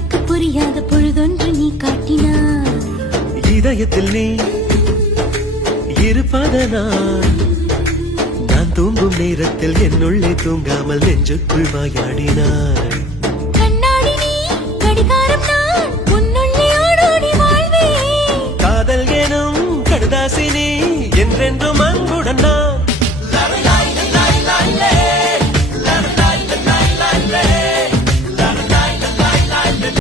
எனக்கு புரியாத பொழுதொன்று நீ காட்டினாய். இதயத்தில் நீ இருப்பதனால் நான் தூங்கும் நேரத்தில் என்னுள்ளே தூங்காமல் நெஞ்சுக்குள் வாயாடினாய்.